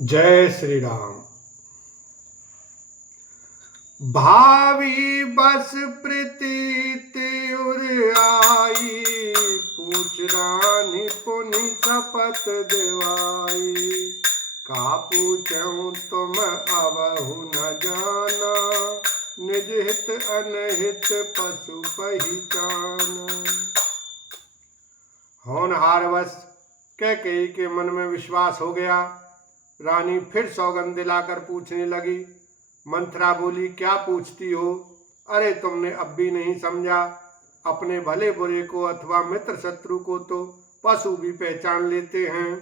जय श्री राम। भावी बस प्रीति उर आई, पूछ रानी पुनि शपथ दिवाई। का पूछऊं तुम अवहु न जाना, निज हित अनहित पशु पहिचान। होनहारवश कैकेयी के मन में विश्वास हो गया। रानी फिर सौगंध दिलाकर पूछने लगी। मंथरा बोली, क्या पूछती हो? अरे तुमने अब भी नहीं समझा। अपने भले बुरे को अथवा मित्र शत्रु को तो पशु भी पहचान लेते हैं।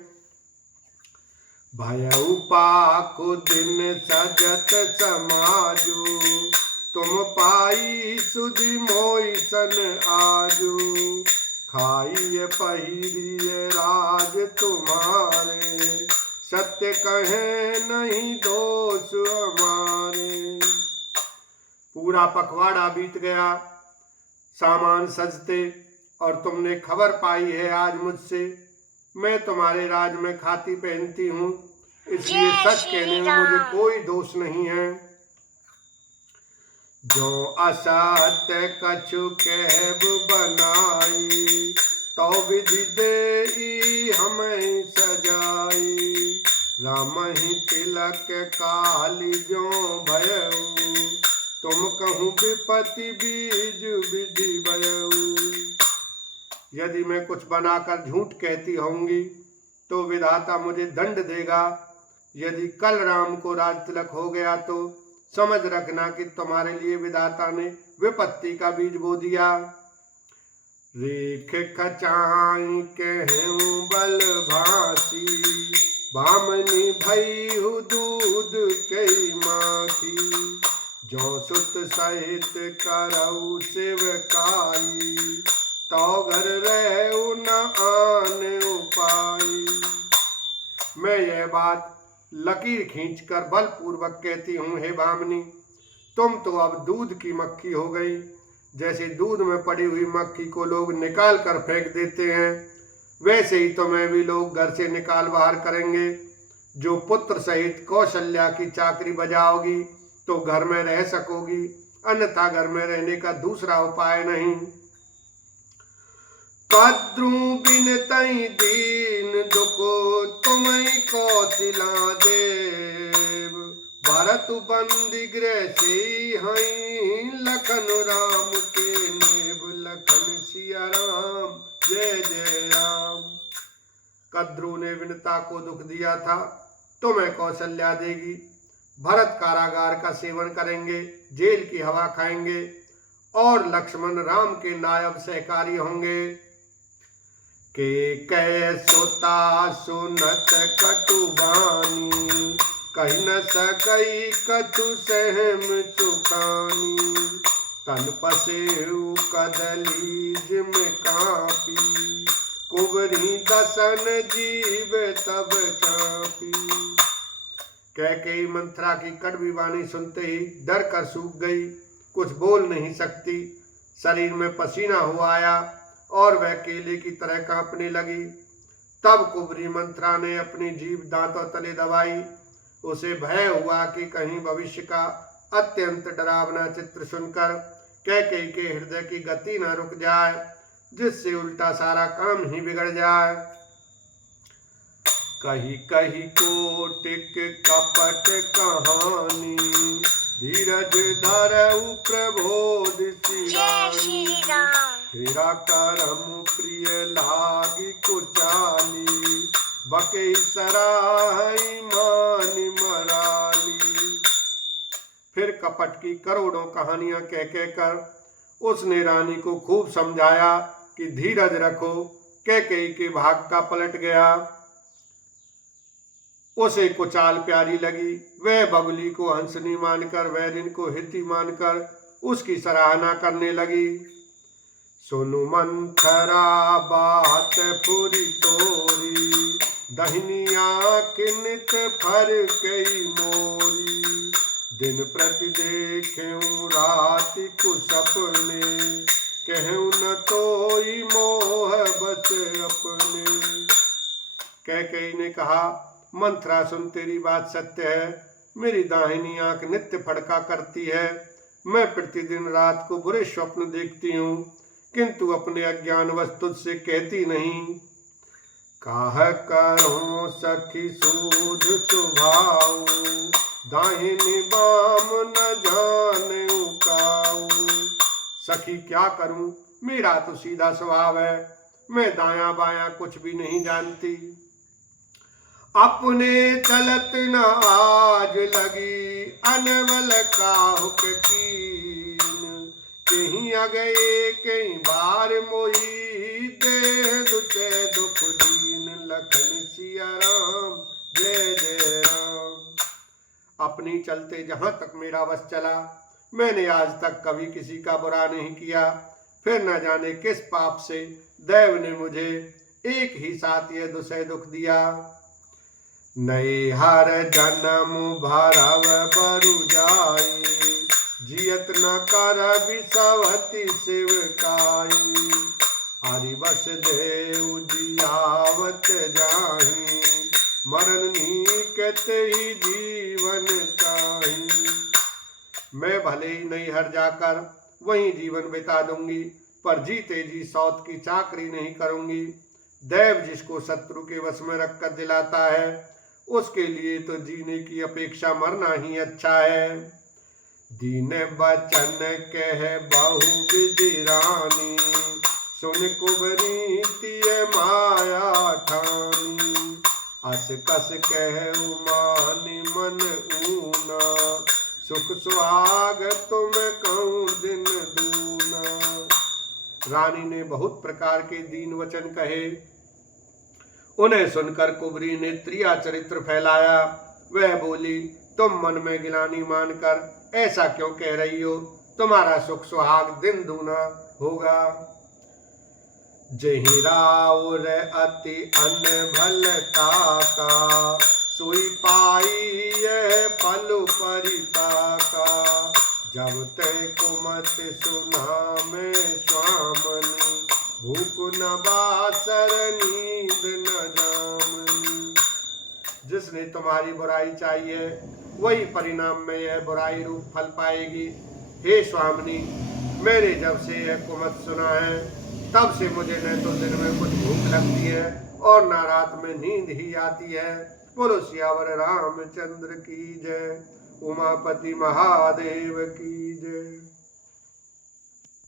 भयउ पाकु दिन सजत समाजु, तुम पाई सुधि मोई सन आजू। खाइए पहिरिए राज तुम्हारे, सत्य कहे नहीं दोष हमारे। पूरा पखवाड़ा बीत गया, सामान सजते, और तुमने खबर पाई है आज मुझसे। मैं तुम्हारे राज में खाती पहनती हूँ, इसलिए सच कहने में मुझे कोई दोष नहीं है। जो असत्य कछु कहब बनाई, तो विधि देई हमें सजाई। राम ही तिलक काली जो भयऊ, तुम कहूँ विपत्ति बीज विधि भयऊ। यदि मैं कुछ बनाकर झूठ कहती होंगी तो विधाता मुझे दंड देगा। यदि कल राम को राज तिलक हो गया तो समझ रखना कि तुम्हारे लिए विधाता ने विपत्ति का बीज बो दिया। रेख खचाई कहूँ बल भासी, भामनी भई दूध कई माखी। जो सुत सहित करऊ सेवकाई, तो घर रहु न आन उपाई। मैं यह बात लकीर खींचकर बलपूर्वक कहती हूँ, हे भामनी, तुम तो अब दूध की मक्खी हो गई। जैसे दूध में पड़ी हुई मक्खी को लोग निकाल कर फेंक देते हैं, वैसे ही तुम्हें भी लोग घर से निकाल बाहर करेंगे। जो पुत्र सहित कौशल्या की चाकरी बजाओगी तो घर में रह सकोगी, अन्यथा घर में रहने का दूसरा उपाय नहीं। कद्रु बिन तई दीन दुको, तुम्हें कौशिला देव। भरत बंदी गृह से हई, लखन राम के नेब। लखन सिया राम, जय जय राम। कद्रु ने विनता को दुख दिया था, तुम्हें कौशल्या देगी। भरत कारागार का सेवन करेंगे, जेल की हवा खाएंगे, और लक्ष्मण राम के नायब सहकारी होंगे। के कह सोता सुनत कटुबानी, कही न सकई कछु सहम चुकानी। तन पसेऊ कदली जिम कापी, कुबरी दसन जीव तब चापी। कैकेयी मंथरा की कड़वी वाणी सुनते ही डर कर सूख गई, कुछ बोल नहीं सकती। शरीर में पसीना हो आया और वह केले की तरह कांपने लगी। तब कुबरी मंथरा ने अपनी जीभ दांतों तले दबाई। उसे भय हुआ कि कहीं भविष्य का अत्यंत डरावना चित्र सुनकर कैकेयी के हृदय की गति न रुक जाए, जिससे उल्टा सारा काम ही बिगड़ जाए। कही कही कोटिक कपट कहानी, धीरज धरऊ प्रबोध सिरानी। हेरा करम प्रिय लागी कुचाली, बकई सराहई मानी मराली। फिर कपट की करोड़ों कहानियां कह कहकर उसने रानी को खूब समझाया कि धीरज रखो। कैकेयी के भाग का पलट गया। उसे कुचाल प्यारी लगी। वह बगुली को हंसनी मानकर, वैरिन को हिती मानकर उसकी सराहना करने लगी। सुनु मंथरा बात पुरी तोरी, दहिनिया किनित फर कई मोरी। दिन प्रति देखूं राति को सपने, कहूं न तोई मोह बस अपने। कैकेयी ने कहा, मंथरा सुन तेरी बात सत्य है। मेरी दाहिनी आंख नित्य फड़का करती है। मैं प्रतिदिन रात को बुरे स्वप्न देखती हूँ, किंतु अपने अज्ञानवश तुझसे कहती नहीं। काह करो सखी सूझ स्वभाव, दाहिनी बाम न जाने काऊ। सखी क्या करूं, मेरा तो सीधा स्वभाव है, मैं दाया बाया कुछ भी नहीं जानती। अपने चलत न आज लगी, अनबल काहुक कीन। कहीं अगए कई बार मोही, दे दुते दुख दीन। लखन सिया राम जय जय राम। अपनी चलते जहां तक मेरा वश चला, मैंने आज तक कभी किसी का बुरा नहीं किया। फिर न जाने किस पाप से दैव ने मुझे एक ही साथ यह दुसह दुख दिया। नैहर जन्म भरव बरु जाई, जियत न कर बिसवती शिवकाई। हरि बस देव जियावत जाही, मरण नीकत ही जीवन चाही। मैं भले ही नैहर जाकर वहीं जीवन बिता दूंगी, पर जीते जी सौत की चाकरी नहीं करूंगी। दैव जिसको शत्रु के वश में रखकर दिलाता है, उसके लिए तो जीने की अपेक्षा मरना ही अच्छा है। दीन बचन कह बहु विधि रानी, सुन कुबरी तिय माया ठानी। अस कस कह मानि मन ऊना, सुख सुहाग तुम कहूँ दिन दूना। रानी ने बहुत प्रकार के दीन वचन कहे। उन्हें सुनकर कुबरी ने त्रिया चरित्र फैलाया। वह बोली, तुम मन में गिलानी मानकर ऐसा क्यों कह रही हो? तुम्हारा सुख सुहाग दिन दूना होगा। जहि राउर अति अन भलता का, सोई पाई यह फल परिपाका। जब ते कुमत सुना में स्वामनी, भूख न बासर नींद न जामनी। जिसने तुम्हारी बुराई चाहिए, वही परिणाम में यह बुराई रूप फल पाएगी। हे स्वामिनी, मैंने जब से यह कुमत सुना है, तब से मुझे न तो दिन में कुछ भूख लगती है और न रात में नींद ही आती है। बोलो सियावर रामचंद्र की जय, उमापति महादेव की जय।